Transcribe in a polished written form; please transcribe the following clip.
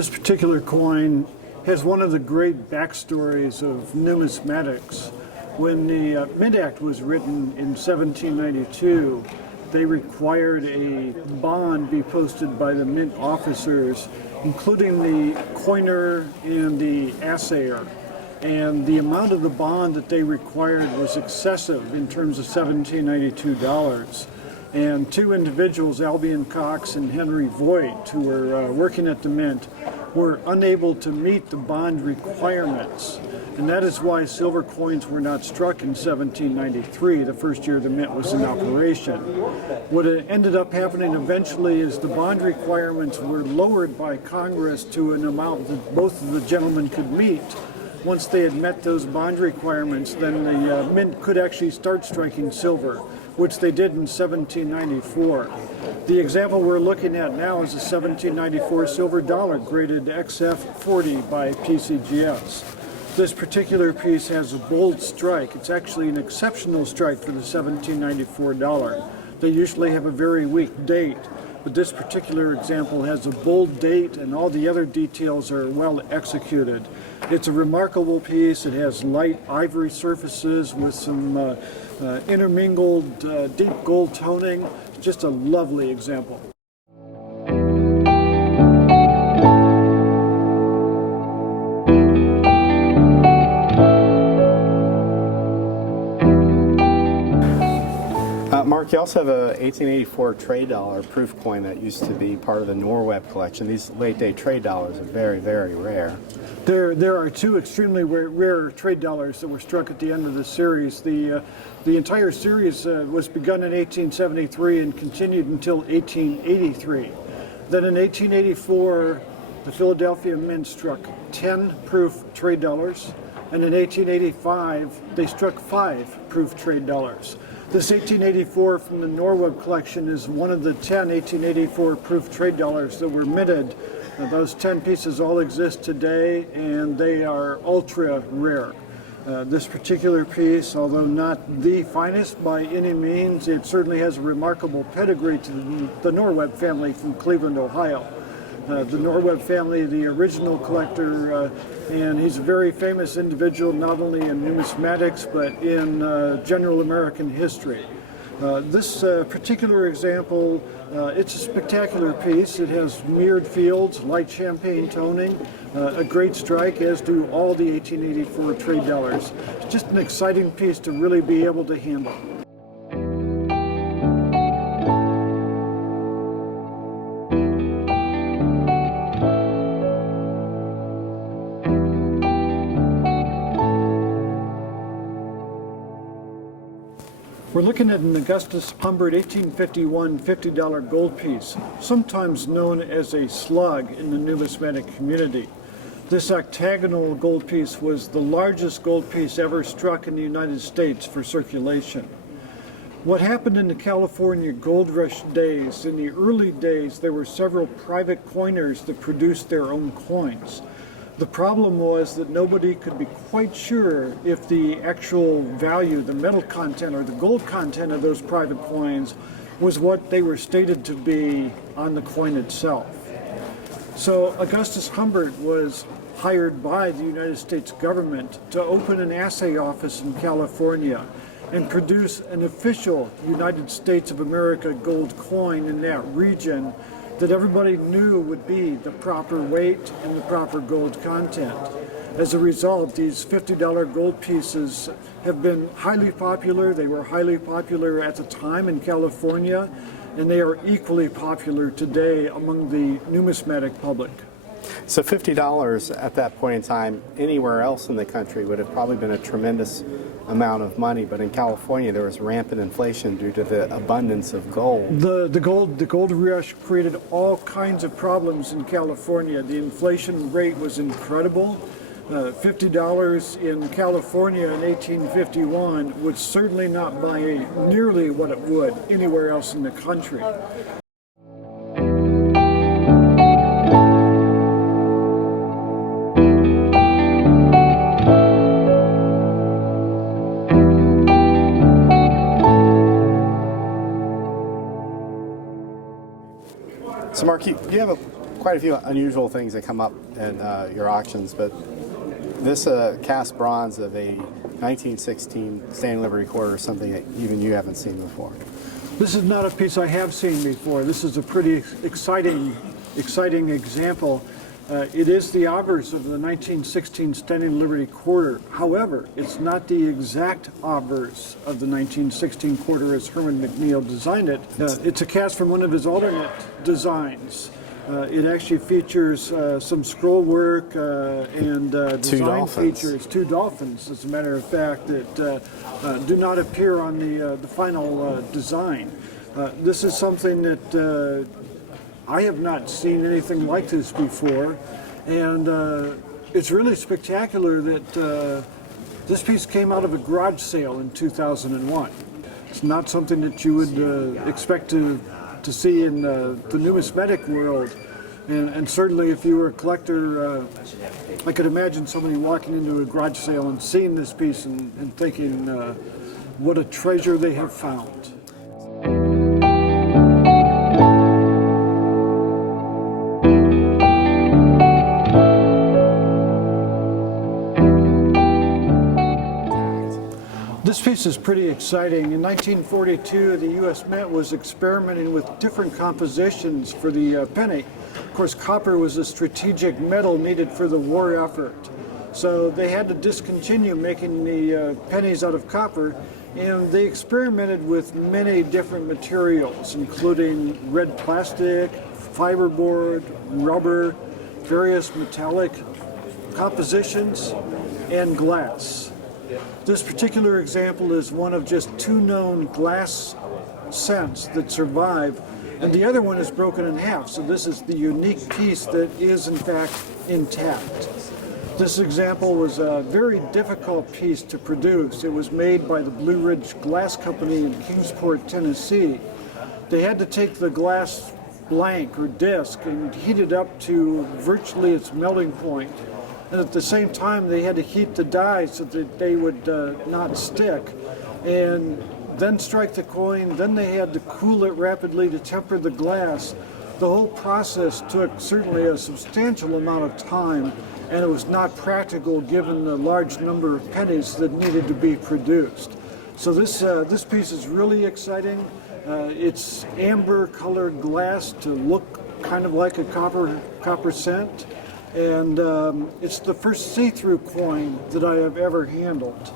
This particular coin has one of the great backstories of numismatics. When the Mint Act was written in 1792, they required a bond be posted by the mint officers, including the coiner and the assayer. And the amount of the bond that they required was excessive in terms of $1792. And two individuals, Albion Cox and Henry Voigt, who were working at the Mint, were unable to meet the bond requirements. And that is why silver coins were not struck in 1793, the first year the Mint was in operation. What ended up happening eventually is the bond requirements were lowered by Congress to an amount that both of the gentlemen could meet. Once they had met those bond requirements, then the Mint could actually start striking silver, which they did in 1794. The example we're looking at now is a 1794 silver dollar graded XF40 by PCGS. This particular piece has a bold strike. It's actually an exceptional strike for the 1794 dollar. They usually have a very weak date, but this particular example has a bold date and all the other details are well executed. It's a remarkable piece. It has light ivory surfaces with some intermingled deep gold toning. Just a lovely example. Mark, you also have a 1884 trade dollar proof coin that used to be part of the Norweb collection. These late-day trade dollars are very, very rare. There are two extremely rare trade dollars that were struck at the end of the series. The entire series was begun in 1873 and continued until 1883. Then in 1884, the Philadelphia Mint struck 10 proof trade dollars, and in 1885, they struck 5 proof trade dollars. This 1884 from the Norweb collection is one of the 10 1884 proof trade dollars that were minted. Those 10 pieces all exist today, and they are ultra rare. This particular piece, although not the finest by any means, it certainly has a remarkable pedigree to the Norweb family from Cleveland, Ohio. The Norweb family, the original collector, and he's a very famous individual not only in numismatics but in general American history. This particular example, it's a spectacular piece. It has mirrored fields, light champagne toning, a great strike, as do all the 1884 trade dollars. It's just an exciting piece to really be able to handle. We're looking at an Augustus Humbert 1851 $50 gold piece, sometimes known as a slug in the numismatic community. This octagonal gold piece was the largest gold piece ever struck in the United States for circulation. What happened in the California gold rush days, in the early days, there were several private coiners that produced their own coins. The problem was that nobody could be quite sure if the actual value, the metal content or the gold content of those private coins was what they were stated to be on the coin itself. So Augustus Humbert was hired by the United States government to open an assay office in California and produce an official United States of America gold coin in that region that everybody knew would be the proper weight and the proper gold content. As a result, these $50 gold pieces have been highly popular. They were highly popular at the time in California, and they are equally popular today among the numismatic public. So $50 at that point in time, anywhere else in the country would have probably been a tremendous amount of money, but in California there was rampant inflation due to the abundance of gold. The gold rush created all kinds of problems in California. The inflation rate was incredible. $50 in California in 1851 would certainly not buy nearly what it would anywhere else in the country. So Mark, you have a quite a few unusual things that come up at your auctions, but this cast bronze of a 1916 Standing Liberty Quarter is something that even you haven't seen before. This is not a piece I have seen before. This is a pretty exciting example. It is the obverse of the 1916 Standing Liberty Quarter. However, it's not the exact obverse of the 1916 quarter as Herman McNeal designed it. It's a cast from one of his alternate designs. It actually features some scroll work and design features. Two dolphins, as a matter of fact, that do not appear on the final design. This is something that I have not seen anything like this before, and it's really spectacular that this piece came out of a garage sale in 2001. It's not something that you would expect to see in the numismatic world, and certainly if you were a collector, I could imagine somebody walking into a garage sale and seeing this piece and thinking what a treasure they have found. This piece is pretty exciting. In 1942, the U.S. Mint was experimenting with different compositions for the penny. Of course, copper was a strategic metal needed for the war effort. So they had to discontinue making the pennies out of copper, and they experimented with many different materials, including red plastic, fiberboard, rubber, various metallic compositions, and glass. This particular example is one of just 2 known glass cents that survive, and the other one is broken in half, so this is the unique piece that is in fact intact. This example was a very difficult piece to produce. It was made by the Blue Ridge Glass Company in Kingsport, Tennessee. They had to take the glass blank or disc and heat it up to virtually its melting point. And at the same time, they had to heat the die so that they would not stick. And then strike the coin, then they had to cool it rapidly to temper the glass. The whole process took certainly a substantial amount of time, and it was not practical given the large number of pennies that needed to be produced. So this piece is really exciting. It's amber-colored glass to look kind of like a copper cent. And it's the first see-through coin that I have ever handled.